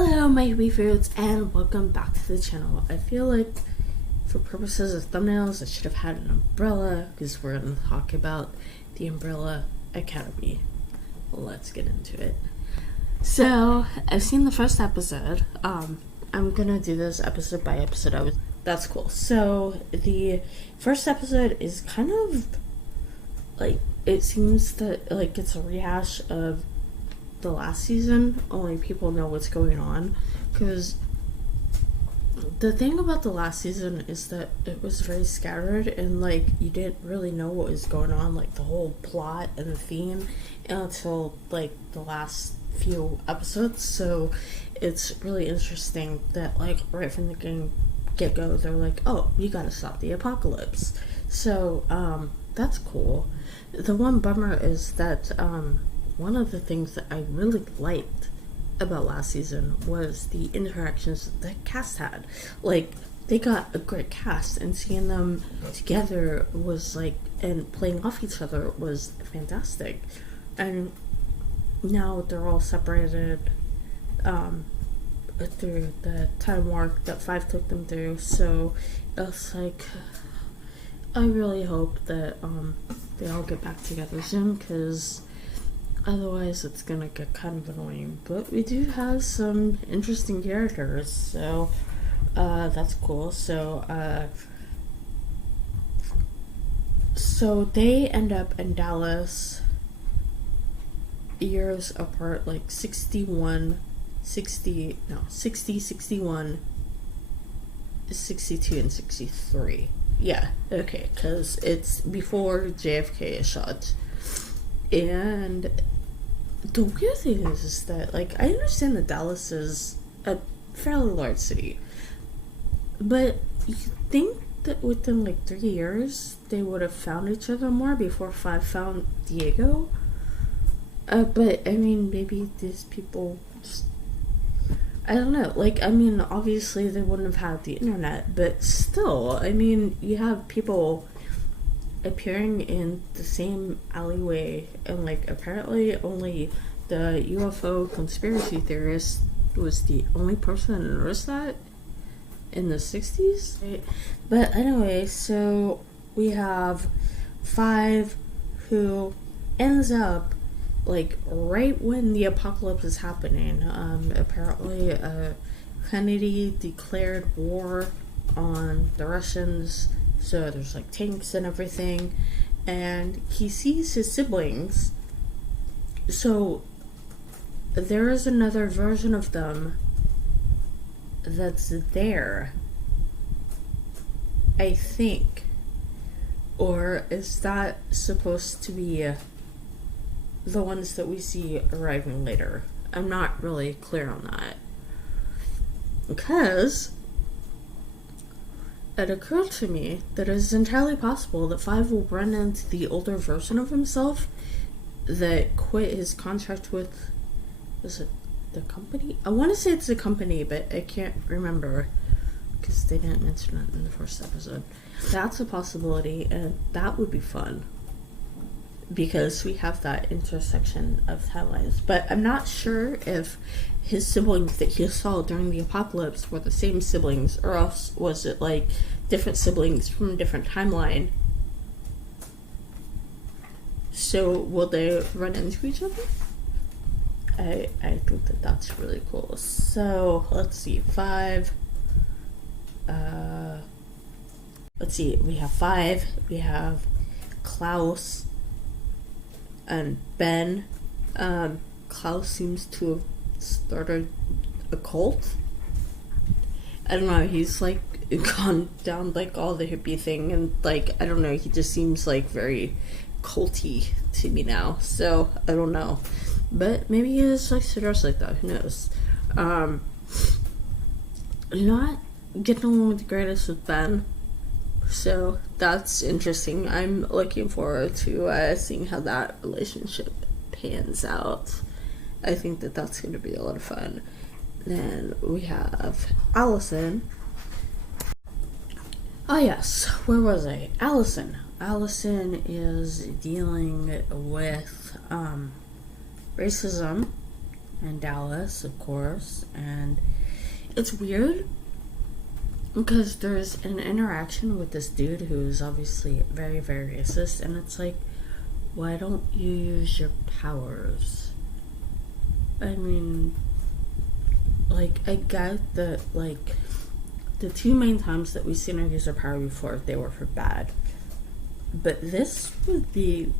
Hello my hoopy fruits and welcome back to the channel. I feel like for purposes of thumbnails I should have had an umbrella because we're going to talk about the Umbrella Academy. Let's get into it. So I've seen the first episode. I'm gonna do this episode by episode. That's cool. So the first episode is kind of like, it seems that like it's a rehash of the last season, only people know what's going on, because the thing about the last season is that it was very scattered and like you didn't really know what was going on, like the whole plot and the theme, until like the last few episodes. So it's really interesting that like right from the get-go they're like, oh, you gotta stop the apocalypse. So that's cool. The one bummer is that one of the things that I really liked about last season was the interactions the cast had. Like, they got a great cast, and seeing them together was like, and playing off each other was fantastic. And now they're all separated through the time warp that 5 took them through. So it's like, I really hope that they all get back together soon, because otherwise it's gonna get kind of annoying. But we do have some interesting characters, so that's cool. So they end up in Dallas years apart, like 60, 61, 62, and 63. Yeah, okay, because it's before JFK is shot. And the weird thing is that, like, I understand that Dallas is a fairly large city, but you think that within like 3 years they would have found each other more before 5 found Diego. But I mean, maybe these people just, I don't know. Like, I mean, obviously they wouldn't have had the internet, but still, I mean, you have people appearing in the same alleyway, and like apparently only the UFO conspiracy theorist was the only person that noticed that in the 60s, right? But anyway, so we have 5 who ends up like right when the apocalypse is happening. Apparently Kennedy declared war on the Russians, so there's like tanks and everything, and he sees his siblings. So there is another version of them that's there, I think. Or is that supposed to be the ones that we see arriving later? I'm not really clear on that, because it occurred to me that it is entirely possible that 5 will run into the older version of himself that quit his contract with, was it the company? I want to say it's the company, but I can't remember because they didn't mention it in the first episode. That's a possibility, and that would be fun because we have that intersection of timelines. But I'm not sure if his siblings that he saw during the apocalypse were the same siblings, or else was it like different siblings from a different timeline. So will they run into each other? I think that that's really cool. So let's see, 5. Let's see, we have 5. We have Klaus and Ben. Klaus seems to have started a cult. I don't know, he's like gone down like all the hippie thing, and like, I don't know, he just seems like very culty to me now. So I don't know, but maybe he just likes to dress like that, who knows. Not getting along with the greatest with Ben, so that's interesting. I'm looking forward to seeing how that relationship pans out. I think that that's going to be a lot of fun. Then we have Allison. Oh yes, where was I? Allison. Allison is dealing with racism and Dallas, of course, and it's weird because there's an interaction with this dude who's obviously very, very racist, and it's like, why don't you use your powers? I mean, like, I get that, like, the two main times that we've seen her use her power before, they were for bad. But this would be,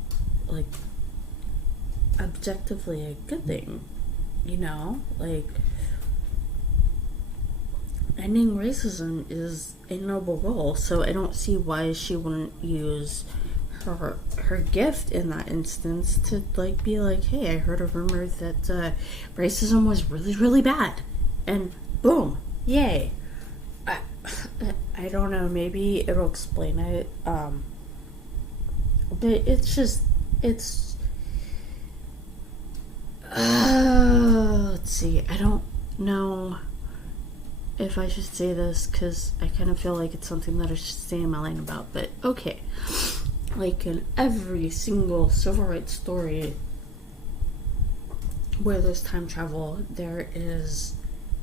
like, objectively a good thing, you know? Like, ending racism is a noble goal, so I don't see why she wouldn't use her gift in that instance to, like, be like, hey, I heard a rumor that racism was really, really bad, and boom, yay. I don't know, maybe it'll explain it, but it's just, it's, let's see, I don't know if I should say this, because I kind of feel like it's something that I should stay in my lane about, but okay. Like, in every single civil rights story where there's time travel, there is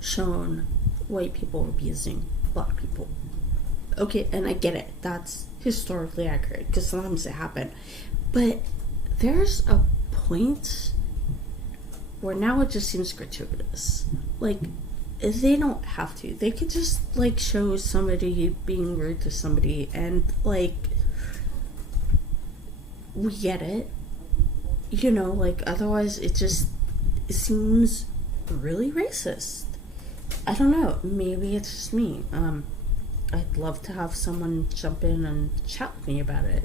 shown white people abusing black people. Okay, and I get it. That's historically accurate, because sometimes it happened. But there's a point where now it just seems gratuitous. Like, they don't have to. They could just, like, show somebody being rude to somebody, and, like, we get it, you know, like, otherwise it seems really racist. I don't know, maybe it's just me. I'd love to have someone jump in and chat with me about it,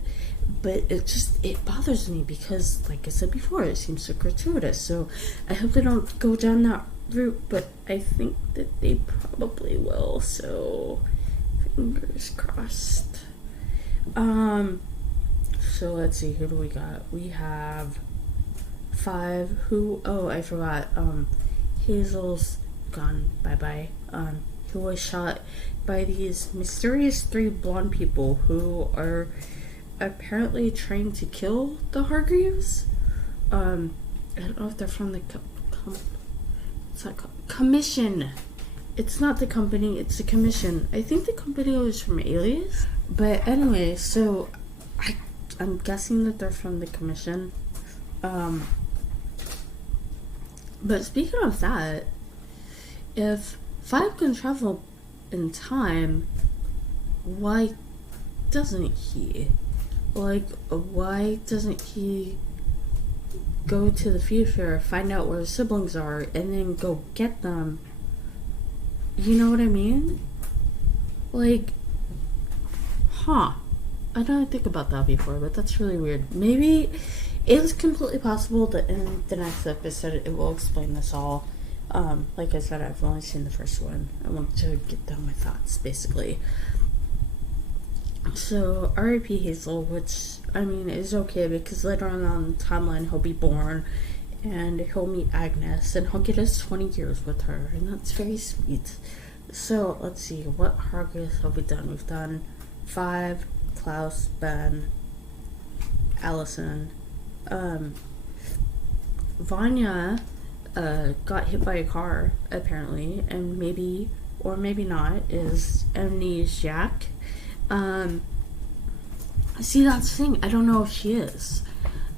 but it bothers me because, like I said before, it seems so gratuitous, so I hope they don't go down that route, but I think that they probably will, so fingers crossed. So let's see, who do we got? We have 5 I forgot, Hazel's gone, bye-bye, who was shot by these mysterious 3 blonde people who are apparently trying to kill the Hargreaves. I don't know if they're from the what's that called? Commission. It's not the company, it's the commission. I think the company was from Alias, but anyway, so I'm guessing that they're from the commission. But speaking of that, if 5 can travel in time, why doesn't he? Like, why doesn't he go to the future, find out where his siblings are, and then go get them? You know what I mean? Like, I didn't think about that before, but that's really weird. Maybe it's completely possible that in the next episode it will explain this all. Like I said, I've only seen the first one. I want to get down my thoughts, basically. So, R.I.P. Hazel, which, I mean, is okay, because later on the timeline he'll be born, and he'll meet Agnes, and he'll get his 20 years with her, and that's very sweet. So, let's see, what Hargreaves have we done? We've done 5, Klaus, Ben, Allison. Vanya got hit by a car, apparently, and maybe, or maybe not, is amnesiac. See, that's the thing, I don't know if she is.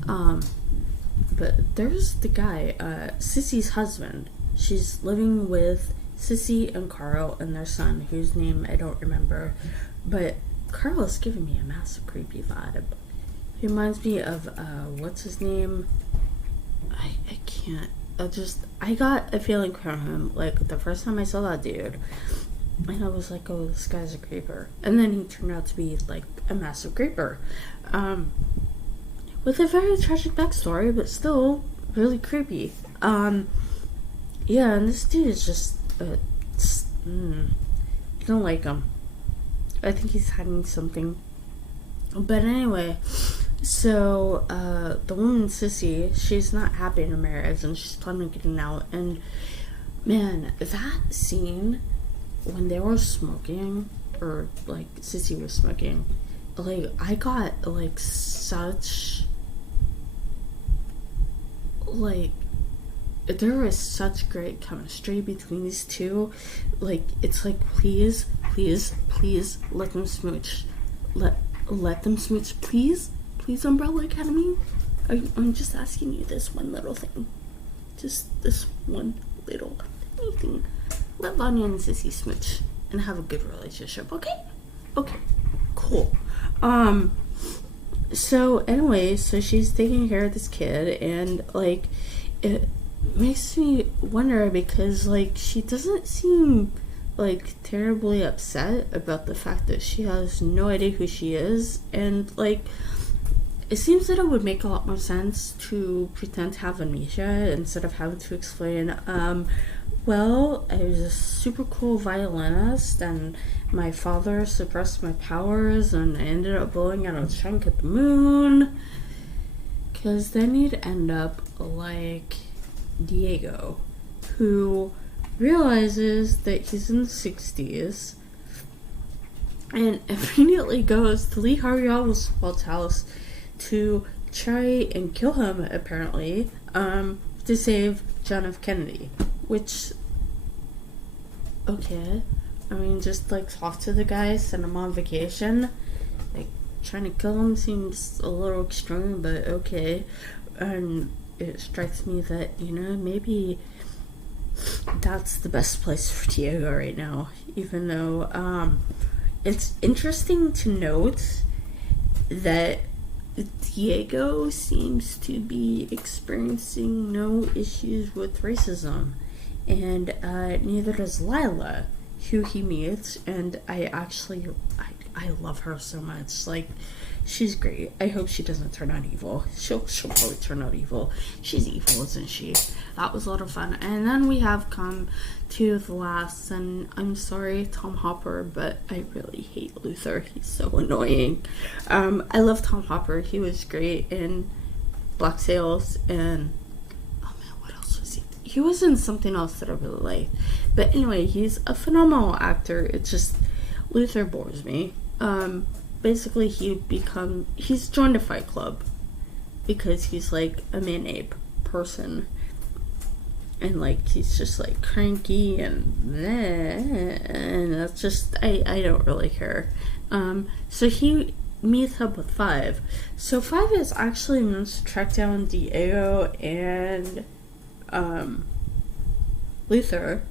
But there's the guy, Sissy's husband. She's living with Sissy and Carl and their son, whose name I don't remember. But Carl is giving me a massive creepy vibe. He reminds me of, what's his name? I can't. I got a feeling from him, like, the first time I saw that dude. And I was like, oh, this guy's a creeper. And then he turned out to be, like, a massive creeper. With a very tragic backstory, but still really creepy. Yeah, and this dude is just, I don't like him. I think he's hiding something. But anyway, so, the woman, Sissy, she's not happy in her marriage, and she's planning on getting out. And, man, that scene, when they were smoking, or, like, Sissy was smoking, like, I got, like, such, like, there was such great chemistry between these two. Like, it's like, please, please, please let them smooch. Let them smooch, please. Please, Umbrella Academy. I'm just asking you this one little thing. Just this one little thing. Let Vanya and Sissy smooch and have a good relationship, okay? Okay, cool. So anyway, so she's taking care of this kid, and like, it makes me wonder because like she doesn't seem like terribly upset about the fact that she has no idea who she is, and like it seems that it would make a lot more sense to pretend to have amnesia instead of having to explain, well, I was a super cool violinist and my father suppressed my powers and I ended up blowing out a chunk at the moon. Because then you'd end up like Diego, who realizes that he's in the 60s and immediately goes to Lee Harvey Oswald's house to try and kill him, apparently, to save John F. Kennedy. Which, okay, I mean, just like talk to the guy, send him on vacation. Like, trying to kill him seems a little extreme, but okay. And it strikes me that, you know, maybe that's the best place for Diego right now. Even though, it's interesting to note that Diego seems to be experiencing no issues with racism. And neither does Lila, who he meets, and I love her so much. Like, she's great. I hope she doesn't turn out evil. She'll probably turn out evil. She's evil, isn't she? That was a lot of fun. And then we have come to the last, and I'm sorry, Tom Hopper, but I really hate Luther. He's so annoying. I love Tom Hopper. He was great in Black Sails, and he was in something else that I really liked. But anyway, he's a phenomenal actor. It's just, Luther bores me. Basically, he's joined a fight club because he's like a man-ape person. And like, he's just like cranky and that's just, I don't really care. So he meets up with Five. So Five is actually meant to track down Diego and Luther,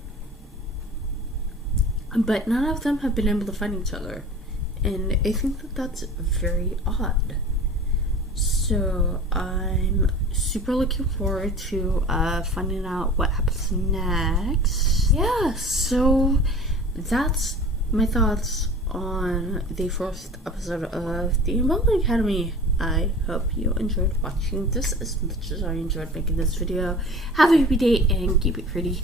but none of them have been able to find each other, and I think that that's very odd. So I'm super looking forward to finding out what happens next. Yeah, so that's my thoughts on the first episode of the Umbrella Academy. I hope you enjoyed watching this as much as I enjoyed making this video. Have a happy day and keep it pretty.